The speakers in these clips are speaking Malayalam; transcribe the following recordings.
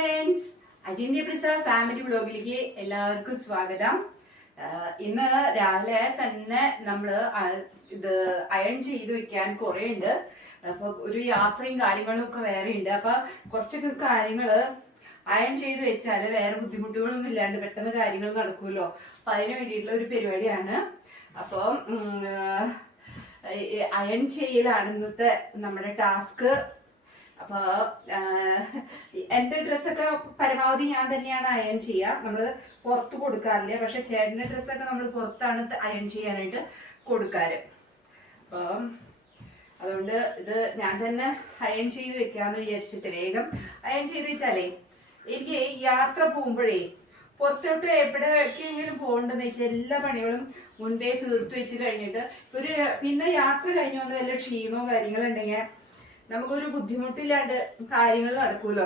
ഫ്രണ്ട്സ്, അജിന്റെ പ്രസാദ് ഫാമിലി വ്ലോഗിലേക്ക് എല്ലാവർക്കും സ്വാഗതം. ഇന്ന് രാവിലെ തന്നെ നമ്മള് ഇത് അയൺ ചെയ്ത് വെക്കാൻ കുറെ ഉണ്ട്. അപ്പൊ ഒരു യാത്രയും കാര്യങ്ങളും ഒക്കെ വേറെ ഉണ്ട്. അപ്പൊ കുറച്ചൊക്കെ കാര്യങ്ങള് അയൺ ചെയ്ത് വെച്ചാല് വേറെ ബുദ്ധിമുട്ടുകളൊന്നും ഇല്ലാണ്ട് പെട്ടെന്ന് കാര്യങ്ങൾ നടക്കുമല്ലോ. അപ്പൊ അതിന് വേണ്ടിയിട്ടുള്ള ഒരു പരിപാടിയാണ്. അപ്പം അയൺ ചെയ്യലാണ് ഇന്നത്തെ നമ്മുടെ ടാസ്ക്. അപ്പൊ എന്റെ ഡ്രസ്സൊക്കെ പരമാവധി ഞാൻ തന്നെയാണ് അയൺ ചെയ്യുക. നമ്മള് പുറത്ത് കൊടുക്കാറില്ല. പക്ഷെ ചേട്ടന്റെ ഡ്രസ്സൊക്കെ നമ്മൾ പുറത്താണ് അയൺ ചെയ്യാനായിട്ട് കൊടുക്കാറ്. അപ്പം അതുകൊണ്ട് ഇത് ഞാൻ തന്നെ അയൺ ചെയ്ത് വെക്കാന്ന് വിചാരിച്ചിട്ട് വേഗം അയൺ ചെയ്ത് വെച്ചാലേ എനിക്ക് യാത്ര പോകുമ്പോഴേ പുറത്തോട്ട് എവിടെയൊക്കെയെങ്കിലും പോകണ്ടെന്ന് വെച്ചാൽ എല്ലാ പണികളും മുൻപേ തീർത്ത് വെച്ച് കഴിഞ്ഞിട്ട് പിന്നെ യാത്ര കഴിഞ്ഞ് വന്ന് വല്ല ക്ഷീണമോ കാര്യങ്ങളുണ്ടെങ്കിൽ നമുക്കൊരു ബുദ്ധിമുട്ടില്ലാണ്ട് കാര്യങ്ങൾ നടക്കൂലോ.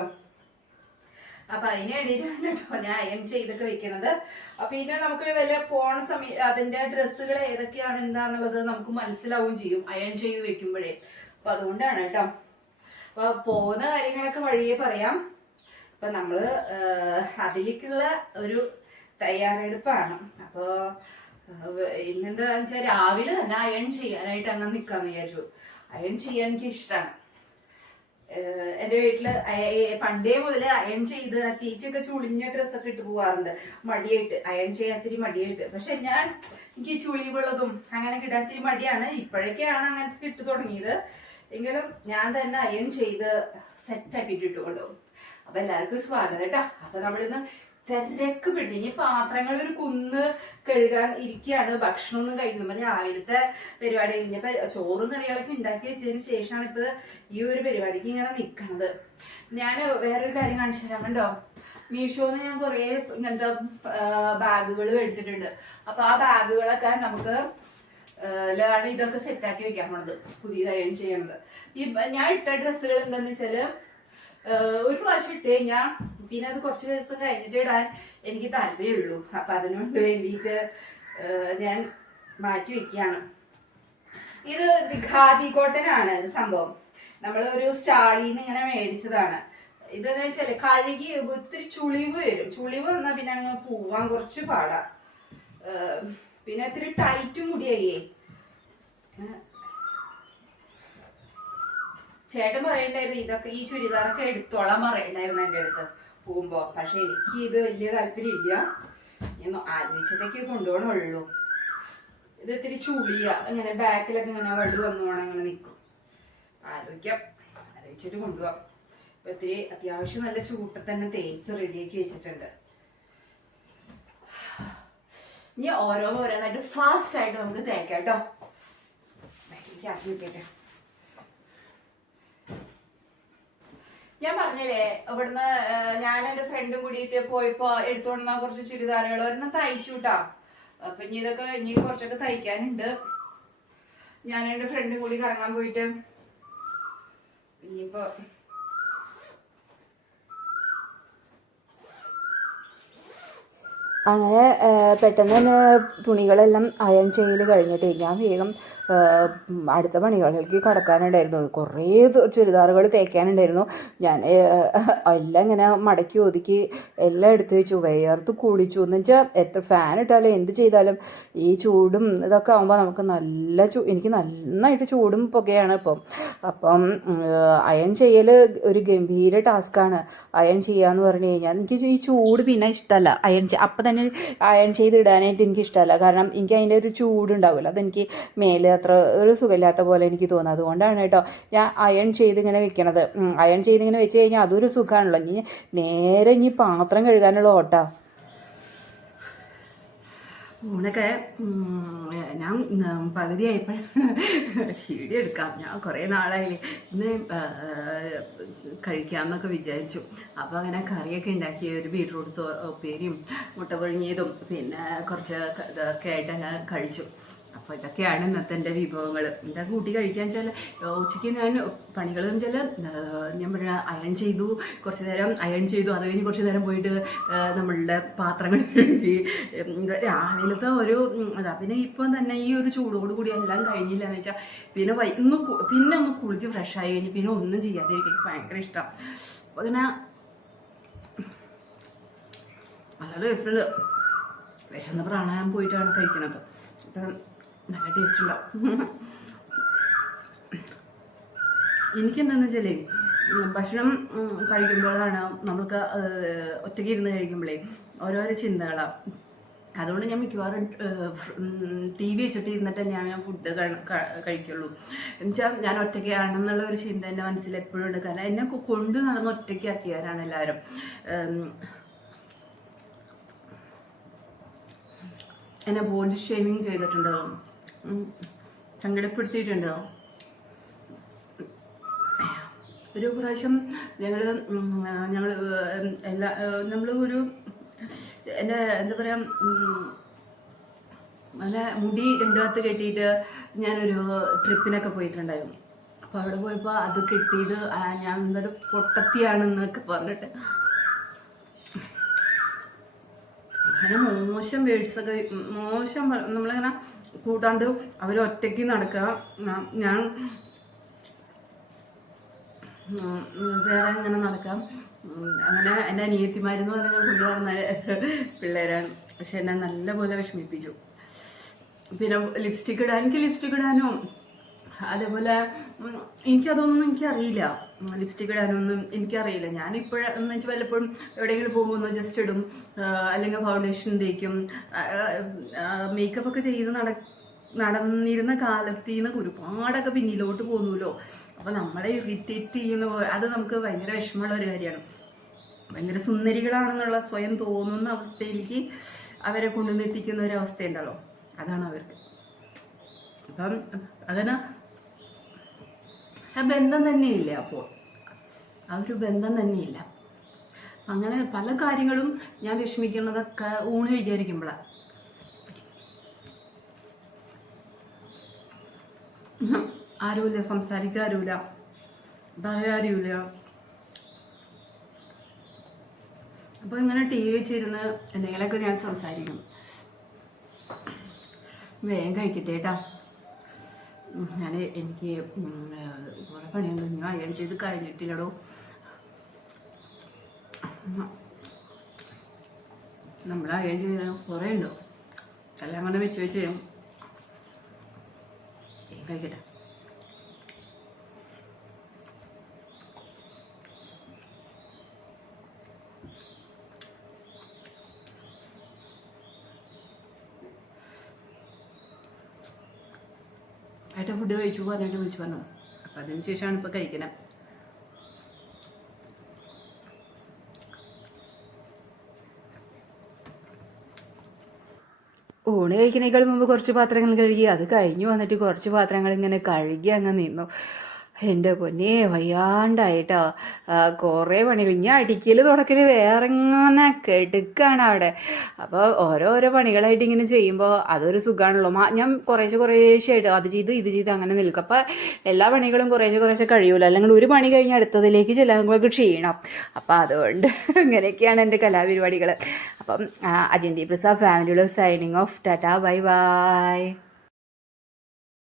അപ്പൊ അതിന് വേണ്ടിയിട്ടാണ് കേട്ടോ ഞാൻ അയൺ ചെയ്തൊക്കെ വെക്കുന്നത്. അപ്പൊ പിന്നെ നമുക്ക് വല്ല പോണ സമയം അതിന്റെ ഡ്രസ്സുകൾ ഏതൊക്കെയാണ് എന്താന്നുള്ളത് നമുക്ക് മനസ്സിലാവുകയും ചെയ്യും അയൺ ചെയ്ത് വെക്കുമ്പോഴേ. അപ്പൊ അതുകൊണ്ടാണ് കേട്ടോ. അപ്പൊ പോകുന്ന കാര്യങ്ങളൊക്കെ വഴിയേ പറയാം. അപ്പൊ നമ്മള് അതിലേക്കുള്ള ഒരു തയ്യാറെടുപ്പാണ്. അപ്പൊ ഇന്നെന്താന്ന് വെച്ചാൽ രാവിലെ തന്നെ അയൺ ചെയ്യാനായിട്ട് അങ്ങനെ നിക്കാന്ന് വിചാരിച്ചു. അയൺ ചെയ്യാൻ എനിക്ക് ഇഷ്ടമാണ്. എന്റെ വീട്ടില് പണ്ടേ മുതൽ അയൺ ചെയ്ത് ആ ചേച്ചിയൊക്കെ ചുളിഞ്ഞ ഡ്രസ്സൊക്കെ ഇട്ട് പോവാറുണ്ട്, മടിയായിട്ട് അയൺ ചെയ്യാൻ ഇത്തിരി മടിയായിട്ട്. പക്ഷെ എനിക്ക് ചുളിവുള്ളതും അങ്ങനെ കിട്ടാൻ ഇത്തിരി മടിയാണ്. ഇപ്പോഴൊക്കെയാണ് അങ്ങനത്തെ ഇട്ട് തുടങ്ങിയത്. എങ്കിലും ഞാൻ തന്നെ അയൺ ചെയ്ത് സെറ്റാക്കിയിട്ട് ഇട്ട് കൊണ്ടുപോകും. അപ്പൊ എല്ലാവർക്കും സ്വാഗതം കേട്ടോ. അപ്പൊ നമ്മളിന്ന് തിരക്ക് പിടിച്ച് ഇനി പാത്രങ്ങൾ ഒരു കുന്ന് കഴുകാൻ ഇരിക്കുകയാണ്. ഭക്ഷണമൊന്നും കഴിക്കുമ്പോൾ രാവിലത്തെ പരിപാടി കഴിഞ്ഞപ്പോ ചോറും കറികളൊക്കെ ഉണ്ടാക്കി വെച്ചതിന് ശേഷമാണ് ഇപ്പൊ ഈ ഒരു പരിപാടിക്ക് ഇങ്ങനെ നിൽക്കണത്. ഞാൻ വേറൊരു കാര്യം കാണിച്ചു തരാം. കണ്ടോ, മീഷോന്ന് ഞാൻ കുറെ ഇങ്ങനത്തെ ബാഗുകൾ മേടിച്ചിട്ടുണ്ട്. അപ്പൊ ആ ബാഗുകളൊക്കെ നമുക്ക് ലാണ് ഇതൊക്കെ സെറ്റാക്കി വെക്കാൻ പോണത്, പുതിയതായി ചെയ്യണത്. ഞാൻ ഇട്ട ഡ്രസ്സുകൾ എന്താന്ന് വെച്ചാല് ഒരു പ്രാവശ്യം ഇട്ട് കഴിഞ്ഞാൽ പിന്നെ അത് കുറച്ച് ദിവസം കഴിഞ്ഞിട്ട് ഇടാൻ എനിക്ക് താല്പര്യമുള്ളൂ. അപ്പൊ അതിനോട് വേണ്ടിയിട്ട് ഞാൻ മാറ്റി വെക്കുകയാണ്. ഇത് ഖാദി കോട്ടൺ ആണ് ഇത് സംഭവം. നമ്മൾ ഒരു സ്റ്റാളിന്ന് ഇങ്ങനെ മേടിച്ചതാണ്. ഇതെന്ന് വെച്ചാല് കഴുകി ഒത്തിരി ചുളിവ് വരും. ചുളിവ് വന്നാൽ പിന്നെ അങ്ങ് പോവാൻ കുറച്ച് പാടാ. പിന്നെ ഇത്തിരി ടൈറ്റും കൂടിയായി. ചേട്ടൻ പറയണ്ടായിരുന്നു ഇതൊക്കെ ഈ ചുരിദാറൊക്കെ എടുത്തോളാൻ പറയണ്ടായിരുന്നു എൻ്റെ അടുത്ത് പോകുമ്പോ. പക്ഷെ എനിക്ക് ഇത് വലിയ താല്പര്യമില്ല. ഞാൻ ആലോചിച്ചതൊക്കെ കൊണ്ടുപോകണുള്ളൂ. ഇത് ഇത്തിരി ചുളിയ ഇങ്ങനെ ബാക്കിലൊക്കെ ഇങ്ങനെ വടി വന്നുപോണം ഇങ്ങനെ നിൽക്കും. ആലോചിച്ചിട്ട് കൊണ്ടുപോകാം. ഇപ്പൊ ഇത്തിരി അത്യാവശ്യം നല്ല ചൂട്ടിൽ തന്നെ തേച്ച് റെഡിയാക്കി വെച്ചിട്ടുണ്ട്. ഇനി ഓരോന്നായിട്ട് ഫാസ്റ്റ് ആയിട്ട് നമുക്ക് തേക്കാം കേട്ടോ. എനിക്ക് ആക്കി വെക്കട്ടെ. ഞാൻ പറഞ്ഞല്ലേ ഇവിടുന്ന് ഞാൻ എൻ്റെ ഫ്രണ്ടും കൂടിയിട്ട് പോയപ്പോ എടുത്തുകൊണ്ടുവന്ന കുറച്ച് ചുരിദാറുകൾ ഒരെണ്ണം തയ്ച്ചു കൂട്ടാ. അപ്പൊ ഇനി കുറച്ചൊക്കെ തയ്ക്കാനുണ്ട്. ഞാൻ എൻ്റെ ഫ്രണ്ടും കൂടി കറങ്ങാൻ പോയിട്ട് ഇനിയിപ്പോ അങ്ങനെ പെട്ടെന്ന് തന്നെ തുണികളെല്ലാം അയൺ ചെയ്യൽ കഴിഞ്ഞിട്ട് ഞാൻ വേഗം അടുത്ത പണികളിലേക്ക് കടക്കാനുണ്ടായിരുന്നു. കുറേ ചുരിദാറുകൾ തേക്കാനുണ്ടായിരുന്നു. ഞാൻ എല്ലാം ഇങ്ങനെ മടക്കി ഒതുക്കി എല്ലാം എടുത്തു വെച്ചു. വേർത്ത് കുളിച്ചു. എന്ന് വെച്ചാൽ എത്ര ഫാൻ ഇട്ടാലും എന്ത് ചെയ്താലും ഈ ചൂടും ഇതൊക്കെ ആകുമ്പോൾ നമുക്ക് എനിക്ക് നന്നായിട്ട് ചൂടും പുകയാണ് ഇപ്പം. അപ്പം അയൺ ചെയ്യൽ ഒരു ഗംഭീര ടാസ്ക്കാണ്. അയൺ ചെയ്യാന്ന് പറഞ്ഞു കഴിഞ്ഞാൽ എനിക്ക് ഈ ചൂട് പിന്നെ ഇഷ്ടമല്ല. അപ്പം തന്നെ അയൺ ചെയ്തിടാനായിട്ട് എനിക്ക് ഇഷ്ടമല്ല. കാരണം എനിക്ക് അതിൻ്റെ ഒരു ചൂടുണ്ടാവില്ല. അതെനിക്ക് മേലെ അത്ര ഒരു സുഖമില്ലാത്ത പോലെ എനിക്ക് തോന്നുന്നത്. അതുകൊണ്ടാണ് കേട്ടോ ഞാൻ അയൺ ചെയ്ത് ഇങ്ങനെ വെക്കണത്. അയൺ ചെയ്ത് ഇങ്ങനെ വെച്ച് കഴിഞ്ഞാൽ അതൊരു സുഖമാണല്ലോ. ഇനി പാത്രം കഴുകാനുള്ള ഓട്ടാ. ഊണൊക്കെ ഞാൻ പകുതിയായപ്പോഴാണ് വീഡിയോ എടുക്കാം. ഞാൻ കുറേ നാളായില്ലേ ഇന്ന് കഴിക്കാമെന്നൊക്കെ വിചാരിച്ചു. അപ്പോൾ അങ്ങനെ കറിയൊക്കെ ഉണ്ടാക്കി ഒരു ബീട്രൂട്ട് ഉപ്പേരിയും മുട്ട പുഴുങ്ങിയതും പിന്നെ കുറച്ച് ഇതൊക്കെ ആയിട്ട് അങ്ങനെ കഴിച്ചു. അപ്പോൾ ഇതൊക്കെയാണ് ഇന്നത്തെ എൻ്റെ വിഭവങ്ങൾ. എന്താ കൂട്ടി കഴിക്കാൻ വെച്ചാൽ ഉച്ചയ്ക്ക് ഞാൻ പണികൾ വെച്ചാൽ ഞാൻ പറഞ്ഞ അയൺ ചെയ്തു, കുറച്ച് നേരം അയൺ ചെയ്തു. അത് കഴിഞ്ഞ് കുറച്ച് നേരം പോയിട്ട് നമ്മളുടെ പാത്രങ്ങൾ കഴുകി രാവിലത്തെ ഒരു അതാ. പിന്നെ ഇപ്പം തന്നെ ഈ ഒരു ചൂടോട് കൂടി എല്ലാം കഴിഞ്ഞില്ല എന്ന് വെച്ചാൽ പിന്നെ ഒന്ന് കുളിച്ച് ഫ്രഷായി കഴിഞ്ഞ് പിന്നെ ഒന്നും ചെയ്യാതെ എനിക്ക് ഭയങ്കര ഇഷ്ടം. അപ്പം അങ്ങനെ നല്ല ടേസ്റ്റുണ്ട്. വിശന്ന് പ്രാണായാമം പോയിട്ടാണ് കഴിക്കുന്നത്. അപ്പം നല്ല ടേസ്റ്റ് ഉണ്ടാവും. എനിക്കെന്താണെന്ന് വെച്ചാലേ ഭക്ഷണം കഴിക്കുമ്പോഴാണ് നമുക്ക് ഒറ്റയ്ക്ക് ഇരുന്ന് കഴിക്കുമ്പോഴേ ഓരോരോ ചിന്തകളാണ്. അതുകൊണ്ട് ഞാൻ മിക്കവാറും TV വെച്ചിട്ട് ഇരുന്നിട്ട് തന്നെയാണ് ഞാൻ ഫുഡ് കഴിക്കുള്ളൂ. എന്നുവെച്ചാൽ ഞാൻ ഒറ്റയ്ക്കാണെന്നുള്ള ഒരു ചിന്ത എൻ്റെ മനസ്സിൽ എപ്പോഴും ഉണ്ട്. കാരണം എന്നെ കൊണ്ട് നടന്ന് ഒറ്റയ്ക്കാക്കിയവരാണ് എല്ലാവരും. എന്നെ ബോഡി ഷേമിങ് ചെയ്തിട്ടുണ്ടോ, സങ്കടപ്പെടുത്തിയിട്ടുണ്ടോ? ഒരു പ്രാവശ്യം ഞങ്ങൾ നമ്മൾ ഒരു എൻ്റെ എന്താ പറയുക, അങ്ങനെ മുടി 2 ഭാഗത്ത് കെട്ടിയിട്ട് ഞാനൊരു ട്രിപ്പിനൊക്കെ പോയിട്ടുണ്ടായിരുന്നു. അപ്പോൾ അവിടെ പോയപ്പോൾ അത് കെട്ടിയത് ഞാൻ എന്തൊരു പൊട്ടത്തിയാണെന്നൊക്കെ പറഞ്ഞിട്ട് അങ്ങനെ മോശം വേർഡ്സൊക്കെ മോശം നമ്മളിങ്ങനെ കൂട്ടാണ്ട് അവർ ഒറ്റയ്ക്ക് നടക്കുക, ഞാൻ വേറെ ഇങ്ങനെ നടക്കാം. അങ്ങനെ എൻ്റെ അനിയത്തിമാരെന്ന് പറഞ്ഞാൽ ഞാൻ കൊണ്ടുവരുന്ന പിള്ളേരാണ്. പക്ഷെ എന്നെ നല്ലപോലെ വിഷമിപ്പിച്ചു. പിന്നെ ലിപ്സ്റ്റിക് ഇടാനോ അതേപോലെ എനിക്കറിയില്ല. ലിപ്സ്റ്റിക് ഇടാനൊന്നും എനിക്കറിയില്ല. ഞാനിപ്പോഴെന്ന് വെച്ചാൽ വല്ലപ്പോഴും എവിടെയെങ്കിലും പോകുമ്പോൾ ഒന്ന് ജസ്റ്റ് ഇടും, അല്ലെങ്കിൽ ഫൗണ്ടേഷൻ തേക്കും. മേക്കപ്പ് ഒക്കെ ചെയ്ത് നടന്നിരുന്ന കാലത്തിൽ നിന്ന് ഒരുപാടൊക്കെ പിന്നിലോട്ട് പോകുന്നല്ലോ. അപ്പോൾ നമ്മളെ ഇറിറ്റേറ്റ് ചെയ്യുന്ന അത് നമുക്ക് ഭയങ്കര വിഷമമുള്ള ഒരു കാര്യമാണ്. ഭയങ്കര സുന്ദരികളാണെന്നുള്ള സ്വയം തോന്നുന്ന അവസ്ഥയിലേക്ക് അവരെ കൊണ്ടുവന്നെത്തിക്കുന്ന ഒരു അവസ്ഥയുണ്ടല്ലോ, അതാണ് അവർക്ക്. അപ്പം അതിന് ആ ബന്ധം തന്നെയില്ല. അപ്പോൾ ആ ഒരു ബന്ധം തന്നെയില്ല. അങ്ങനെ പല കാര്യങ്ങളും ഞാൻ വിഷമിക്കുന്നതൊക്കെ ഊണ് കഴിക്കാതിരിക്കുമ്പോഴാണ്. ആരുമില്ല, സംസാരിക്കാൻ ആരുമില്ല, പറയാരുമില്ല. അപ്പോൾ ഇങ്ങനെ TV വെച്ചിരുന്ന് എന്തെങ്കിലുമൊക്കെ ഞാൻ സംസാരിക്കും. വേഗം കഴിക്കട്ടെ കേട്ടോ. എനിക്ക് കുറേ പണിയുണ്ട്. ഞാൻ അയൺ ചെയ്ത് കഴിഞ്ഞിട്ടില്ലടോ. നമ്മൾ അയൺ ചെയ്ത് കുറേ ഉണ്ടോ, എല്ലാം കൊണ്ട് വെച്ച് ചെയ്യും. കഴിക്കട്ടെ. ഏട്ടൻ ഫുഡ് കഴിച്ചു പറഞ്ഞിട്ട് വിളിച്ചു പറഞ്ഞു. അപ്പം അതിന് ശേഷമാണ് ഇപ്പോൾ കഴിക്കുന്നത്. ഊണ് കഴിക്കുന്നതിനേക്കാൾ മുമ്പ് കുറച്ച് പാത്രങ്ങൾ കഴുകി, അത് കഴിഞ്ഞു വന്നിട്ട് കുറച്ച് പാത്രങ്ങൾ ഇങ്ങനെ കഴുകി അങ്ങ് നിന്നു. എൻ്റെ പൊന്നേ വയ്യാണ്ടായിട്ടോ. കുറേ പണികൾ, ഇനി അടിക്കൽ തുടക്കൽ വേറെ ഇങ്ങനെ കെടുക്കാണ് അവിടെ. അപ്പോൾ ഓരോരോ പണികളായിട്ട് ഇങ്ങനെ ചെയ്യുമ്പോൾ അതൊരു സുഖമാണല്ലോ. ഞാൻ കുറേശ്ശെയായിട്ട് അത് ചെയ്ത് ഇത് ചെയ്ത് അങ്ങനെ നിൽക്കും. അപ്പോൾ എല്ലാ പണികളും കുറേശ്ശെ കഴിയൂല. അല്ലെങ്കിൽ ഒരു പണി കഴിഞ്ഞ് അടുത്തതിലേക്ക് ചെല്ലാൻ നമുക്ക് ക്ഷീണം. അപ്പോൾ അതുകൊണ്ട് ഇങ്ങനെയൊക്കെയാണ് എൻ്റെ കലാപരിപാടികൾ. അപ്പം അജിന്തി പ്രസാദ് ഫാമിലിയുടെ signing off. Tata, bye bye.